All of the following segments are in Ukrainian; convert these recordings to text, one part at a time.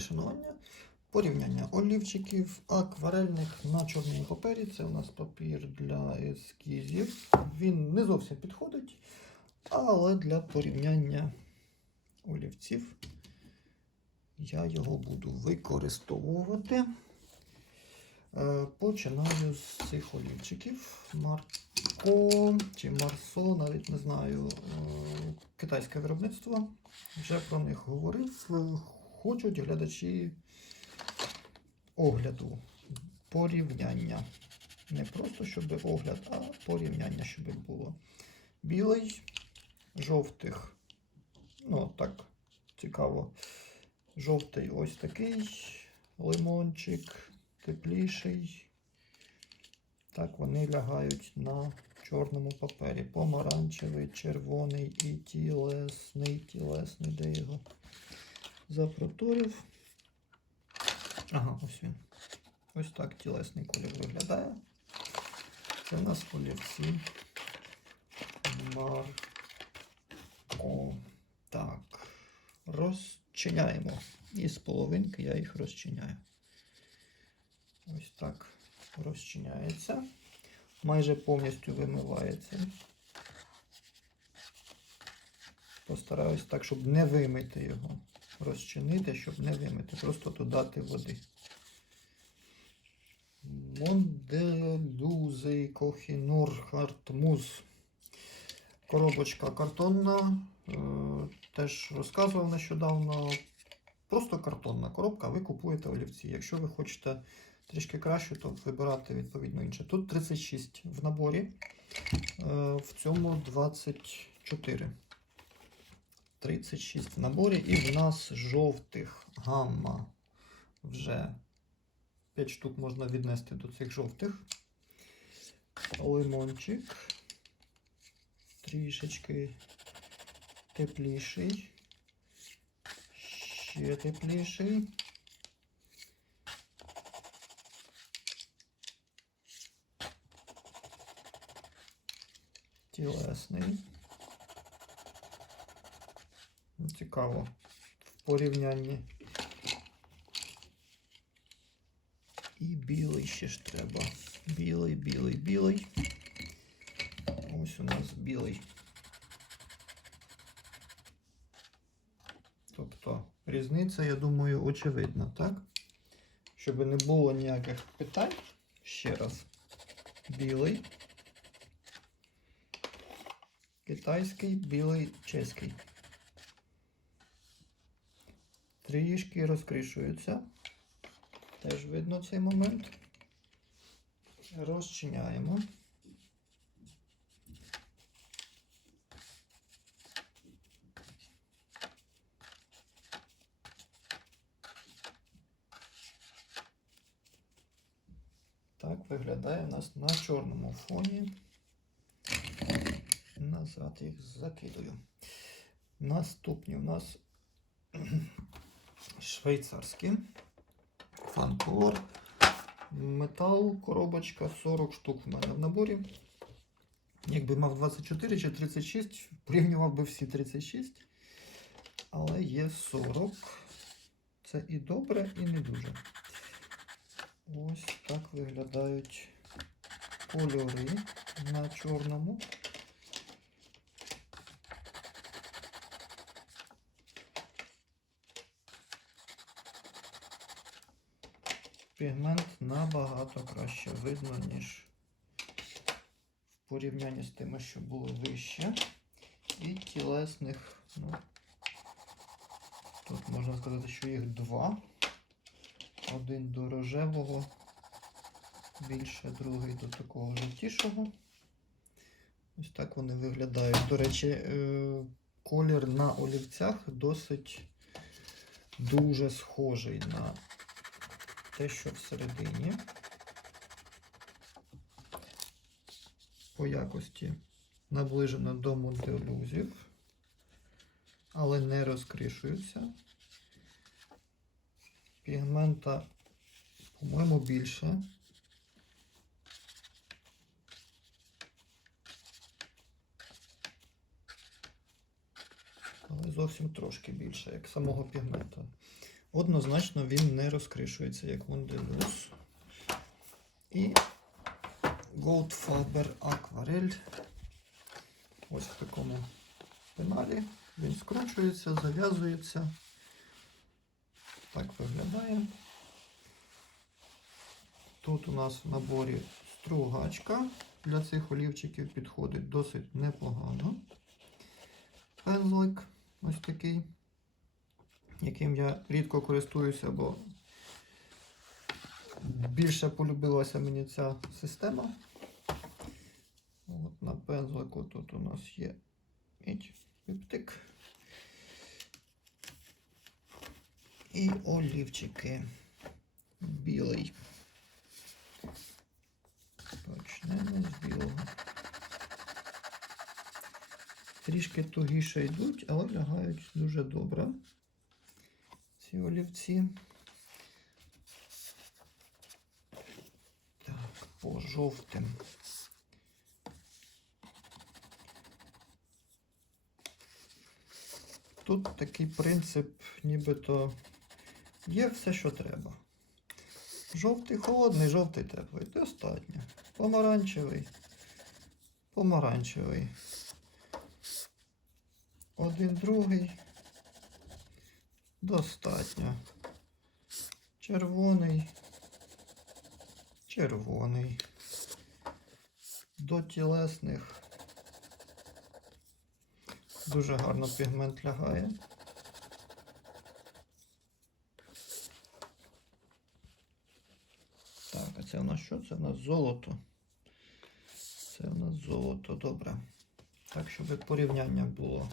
Шанування. Порівняння олівчиків, акварельник на чорному папері. Це у нас папір для ескізів. Він не зовсім підходить, але для порівняння олівців я його буду використовувати. Е, Починаю з цих олівчиків. Марко чи Марсо, навіть не знаю, е, китайське виробництво. Вже про них говорив. Хочуть глядачі огляду, порівняння. Не просто щоб огляд, а порівняння, щоб було. Білий, жовтих. Ну, так, цікаво. Жовтий ось такий лимончик, тепліший. Так, вони лягають на чорному папері. Помаранчевий, червоний і тілесний, тілесний, де його запроторив. Ага, ось він. Ось так тілесний колір виглядає. Це у нас олівці. Марко. Так. Розчиняємо. І з половинки я їх розчиняю. Ось так розчиняється. Майже повністю вимивається. Постараюсь так, щоб не вимити його. Розчинити, щоб не вимити. Просто додати води. Монделюзи Кохінур Хартмуз. Коробочка картонна. Е, Теж розказував нещодавно. Просто картонна коробка, ви купуєте олівці. Якщо ви хочете трішки краще, то вибирати відповідно інше. Тут 36 в наборі, е, в цьому 24. 36 в наборі, і в нас жовтих гамма вже 5 штук можна віднести до цих жовтих. Лимончик. Трішечки тепліший. Ще тепліший. Тілесний. Цікаво в порівнянні. І білий ще ж треба. Білий, білий, білий. Ось у нас білий. Тобто різниця, я думаю, очевидна, так? Щоб не було ніяких питань. Ще раз. Білий. Китайський, білий, чеський. Трішки розкришуються. Теж видно цей момент. Розчиняємо. Так виглядає у нас на чорному фоні. Назад їх закидую. Наступні у нас швейцарські. Фанколор. Метал, коробочка 40 штук в мене в наборі. Якби мав 24 чи 36, порівнював би всі 36. Але є 40. Це і добре, і не дуже. Ось так виглядають кольори на чорному. Пігмент набагато краще видно, ніж в порівнянні з тими, що було вище. І тілесних, ну, тут можна сказати, що їх два. Один до рожевого, більше, другий до такого жовтішого. Ось так вони виглядають. До речі, е, колір на олівцях досить дуже схожий на те, що всередині. По якості наближено до моделюзів, але не розкришуються. Пігмента, по-моєму, більше. Але зовсім трошки більше, як самого пігмента. Однозначно він не розкришується, як Mondeluz. І Goldfaber Aquarel. Ось в такому пеналі. Він скручується, зав'язується. Так виглядає. Тут у нас в наборі стругачка. Для цих олівчиків підходить досить непогано. Пензлик ось такий, яким я рідко користуюся, бо більше полюбилася мені ця система. От на пензлику тут у нас є піптик. І олівчики. Білий. Почнемо з білого. Трішки тугіше йдуть, але лягають дуже добре. Ці олівці. Так, по жовтим. Тут такий принцип, нібито є все, що треба. Жовтий холодний, жовтий теплий. Достатньо. Помаранчевий. Помаранчевий. Один другий. Достатньо. Червоний. Червоний. До тілесних. Дуже гарно пігмент лягає. Так, а це у нас що? Це у нас золото. Це у нас золото, добре. Так, щоб порівняння було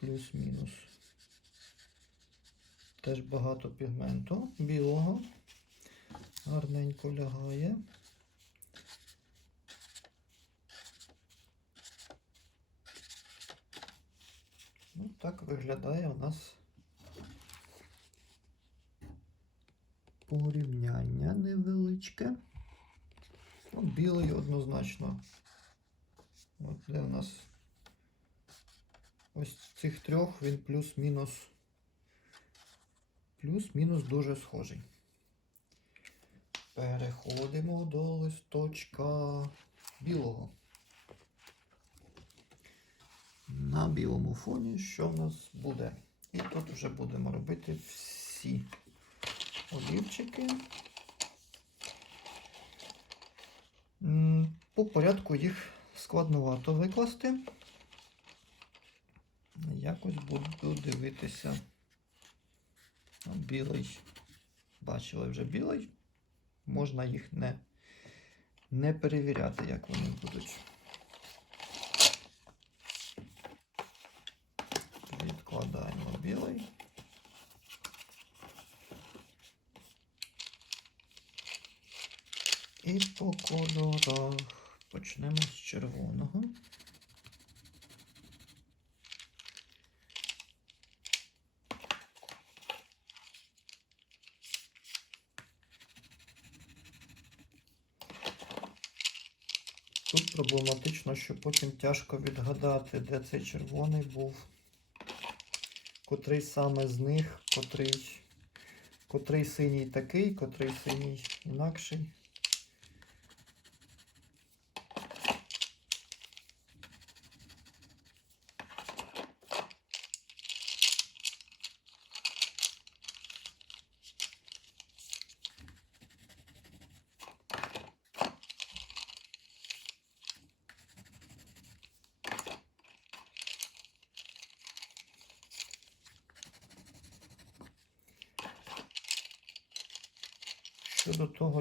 плюс-мінус. Теж багато пігменту білого. Гарненько лягає. Ну, так виглядає у нас порівняння невеличке. Ну, білий однозначно. От де у нас ось цих трьох він плюс-мінус. Плюс-мінус дуже схожий. Переходимо до листочка білого. На білому фоні що в нас буде? І тут вже будемо робити всі олівчики. По порядку їх складновато викласти. Якось буду дивитися. Білий. Бачили вже білий. Можна їх не, не перевіряти, як вони будуть. Відкладаємо білий. І по кольорах почнемо з червоного. Тут проблематично, що потім тяжко відгадати, де цей червоний був. Котрий саме з них, котрий, котрий синій такий, котрий синій інакший.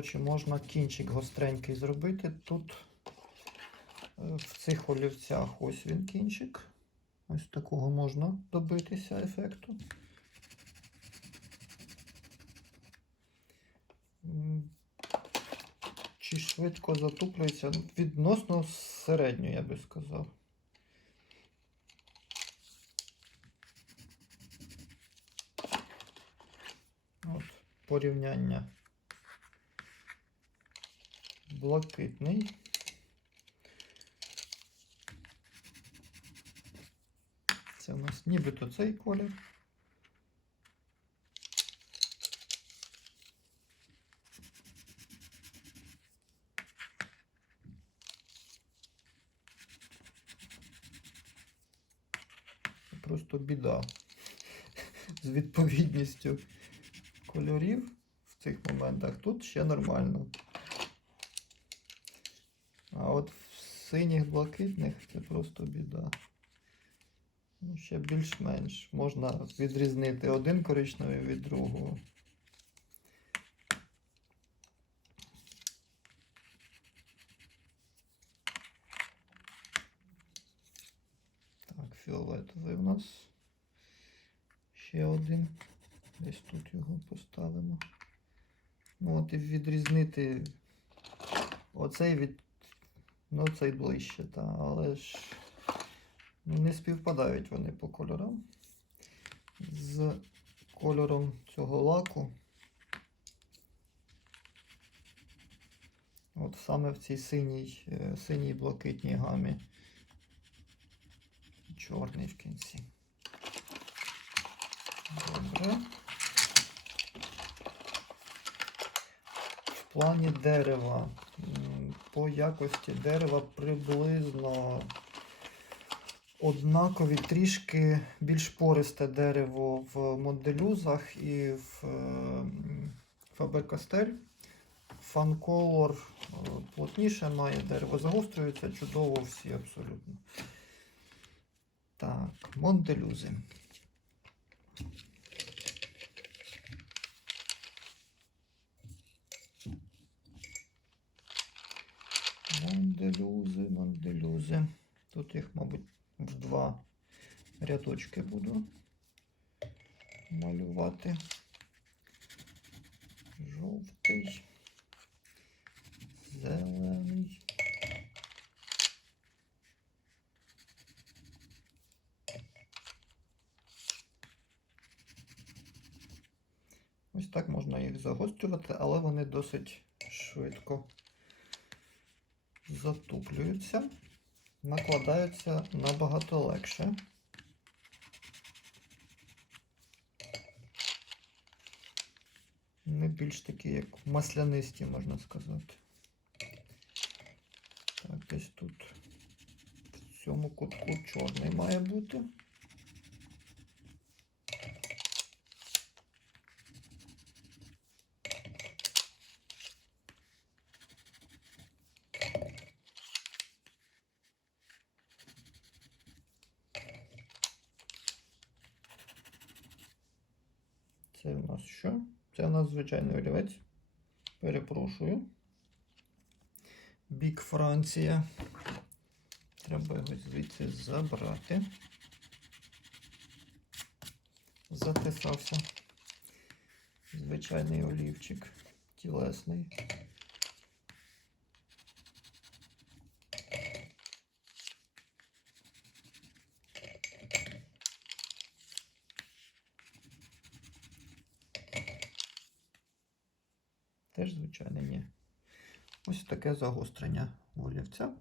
Чи можна кінчик гостренький зробити, тут е, в цих олівцях ось він кінчик. Ось такого можна добитися ефекту. Чи швидко затуплюється? Відносно середньо, я би сказав. От, порівняння блакитний. Це у нас нібито цей колір. Це просто біда з відповідністю кольорів в цих моментах. Тут ще нормально. А от в синіх блакитних це просто біда. Ну, ще більш-менш можна відрізнити один коричневий від другого. Так, фіолетовий у нас. Ще один. Десь тут його поставимо. Ну от і відрізнити оцей від. Ну, цей ближче, та, але ж не співпадають вони по кольорам. З кольором цього лаку. От саме в цій синій, е, синій блакитній гамі. Чорний в кінці. Добре. В плані дерева. По якості дерева приблизно однакові, трішки більш пористе дерево в моделюзах і в Faber-Castell. Фанколор е, плотніше має дерево, загострюється чудово всі абсолютно. Так, монделюзи. Монделюзи, монделюзи. Тут їх, мабуть, в два рядочки буду малювати. Жовтий, зелений. Ось так можна їх загострювати, але вони досить швидко затуплюються, накладаються набагато легше. Не більш такі, як маслянисті, можна сказати. Так, десь тут в цьому кутку чорний має бути. Це у нас що? Це у нас звичайний олівець. Перепрошую. Бік Франція. Треба його звідси забрати. Затисався. Звичайний олівчик. Тілесний. Теж, звичайно, ні. Ось таке загострення олівця.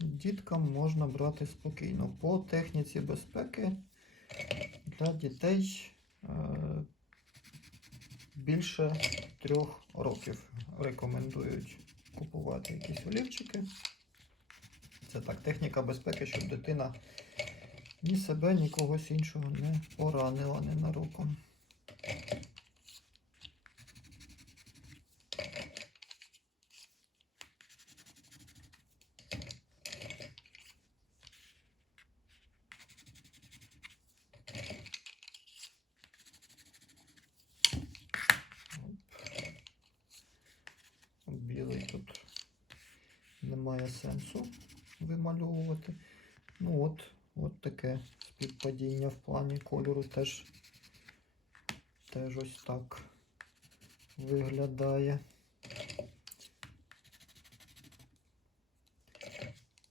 Діткам можна брати спокійно. По техніці безпеки для дітей е, більше трьох років рекомендують купувати якісь олівчики. Це так, техніка безпеки, щоб дитина ні себе, ні когось іншого не поранила ненароком. Оп. Білий тут немає сенсу вимальовувати. Ну от, от таке співпадіння в плані кольору теж, теж ось так виглядає.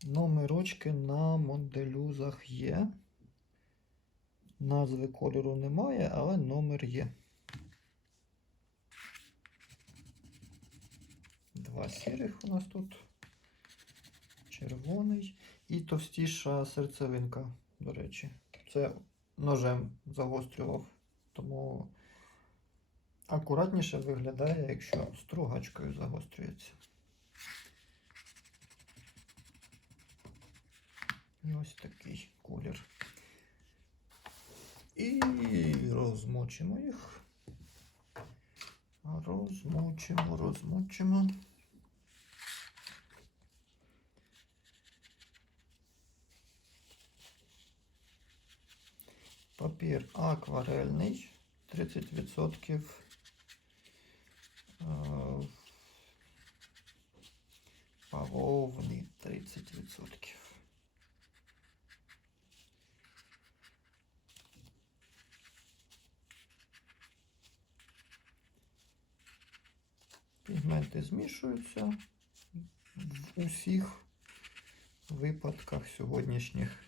Номерочки на моделюзах є. Назви кольору немає, але номер є. Два сірих у нас тут. Червоний і товстіша серцевинка, до речі. Це ножем загострював Тому акуратніше виглядає, якщо стругачкою загострюється. Ось такий колір. І розмочимо їх. Розмочимо, розмочимо. Папір акварельний 30%. Е, Бавовний 30%. Пігменти змішуються в усіх випадках сьогоднішніх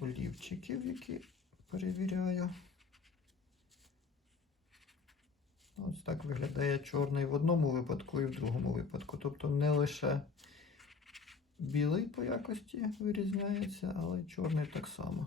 олівчиків, які перевіряю. Ось так виглядає чорний в одному випадку і в другому випадку. Тобто не лише білий по якості вирізняється, але й чорний так само.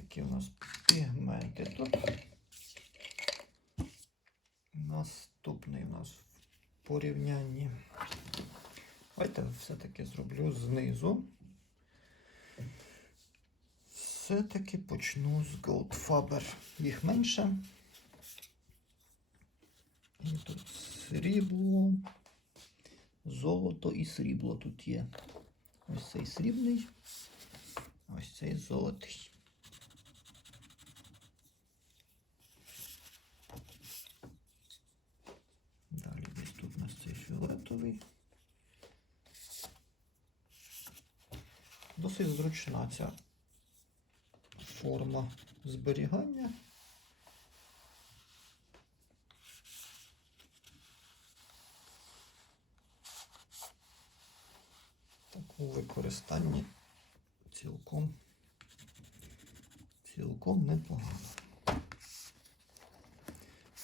Такі у нас пігменти тут. Наступний у нас в порівнянні. Давайте все-таки зроблю знизу. Все-таки почну з Goldfaber. Їх менше. І тут срібло, золото і срібло тут є. Ось цей срібний, ось цей золотий. Далі десь тут у нас цей фіолетовий. Досить зручна ця форма зберігання. Так, у використанні цілком, цілком непогано.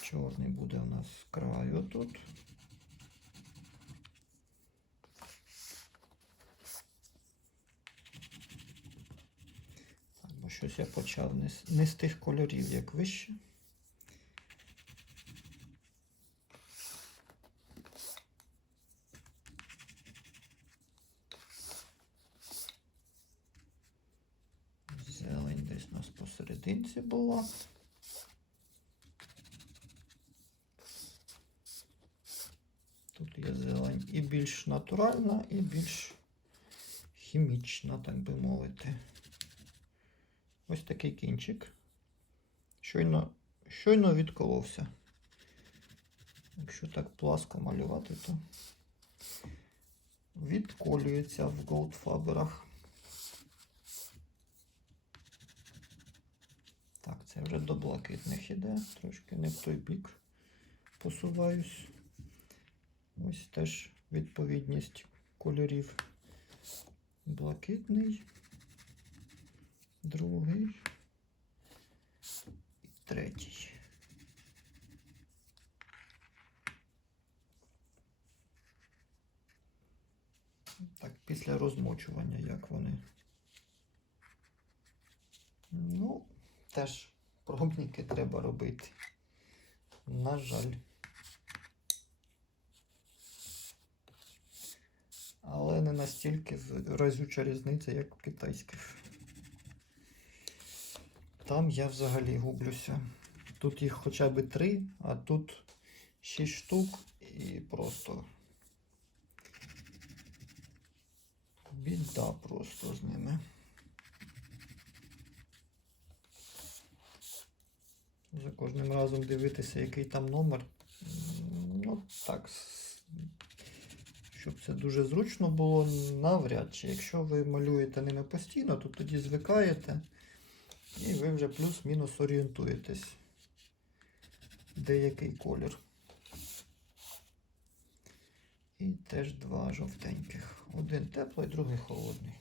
Чорний буде у нас краю тут. Щось я почав не, з- не з тих кольорів, як вище. Зелень десь у нас посерединці була. Тут є зелень і більш натуральна, і більш хімічна, так би мовити. Ось такий кінчик. Щойно, щойно відколовся. Якщо так пласко малювати, то відколюється в голдфаберах. Так, це вже до блакитних іде, трошки не в той бік посуваюсь. Ось теж відповідність кольорів. Блакитний, другий і третій. Так, після розмочування, як вони. Ну, теж пробники треба робити. На жаль. Але не настільки разюча різниця, як у китайських. Там я взагалі гублюся. Тут їх хоча б три, а тут шість штук і просто. Біда просто з ними. За кожним разом дивитися, який там номер. Ну, так. Щоб це дуже зручно було, навряд чи. Якщо ви малюєте ними постійно, то тоді звикаєте. І ви вже плюс-мінус орієнтуєтесь, де який колір. І теж два жовтеньких. Один теплий, другий холодний.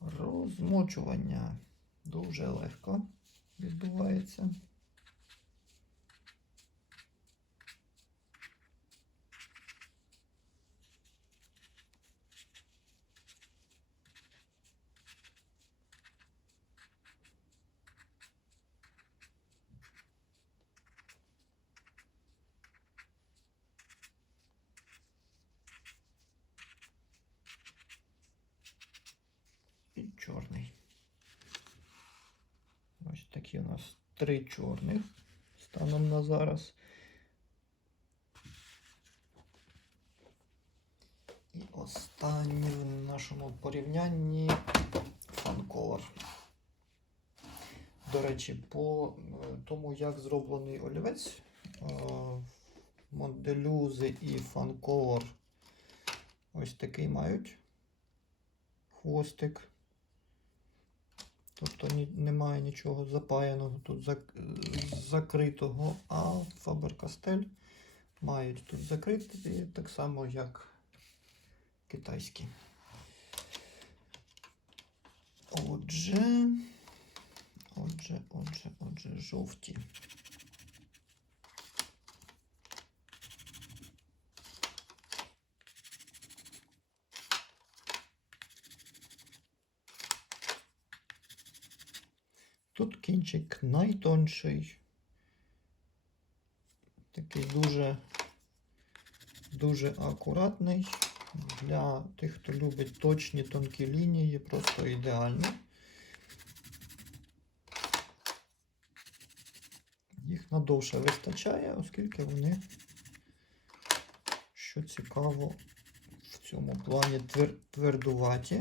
Розмочування дуже легко відбувається. І чорний. Ось такі у нас три чорних станом на зараз. І останнє в нашому порівнянні фанколор. До речі, по е, тому, як зроблений олівець, е, моделюзи і фанколор ось такий мають хвостик. Тобто ні, немає нічого запаяного тут зак, закритого, а Faber-Castell мають тут закрити так само, як китайські. Отже, отже, отже, отже, жовті. Тут кінчик найтонший. Такий дуже, дуже акуратний. Для тих, хто любить точні тонкі лінії, просто ідеально. Їх надовше вистачає, оскільки вони, що цікаво, в цьому плані твер- твердуваті.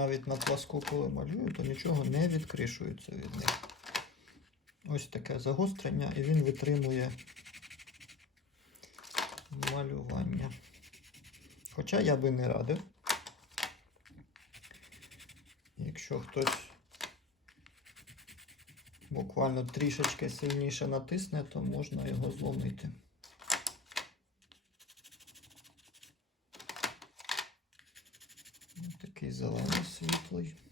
Навіть на пласку, коли малюю, то нічого не відкришується від них. Ось таке загострення, і він витримує малювання. Хоча я би не радив. Якщо хтось буквально трішечки сильніше натисне, то можна його зломити. Ось Такий зелений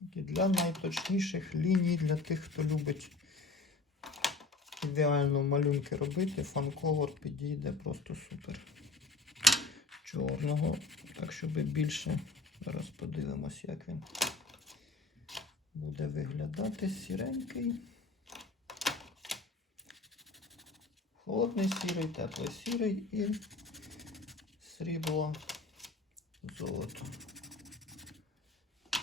для найточніших ліній, для тих, хто любить ідеально малюнки робити, фанколор підійде просто супер. Чорного. Так, щоб більше. Зараз подивимось, як він буде виглядати сіренький. Холодний сірий, теплий сірий і срібло золото.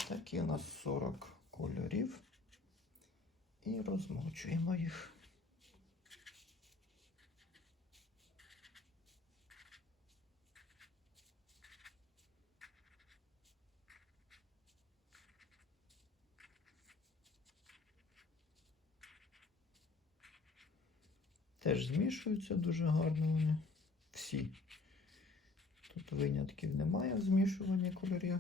Такі у нас 40 кольорів. І розмочуємо їх. Теж змішуються дуже гарно вони. Всі. Тут винятків немає в змішуванні кольорів.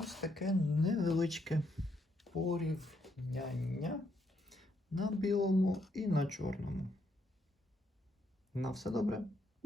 Ось таке невеличке порівняння на білому і на чорному. На все добре.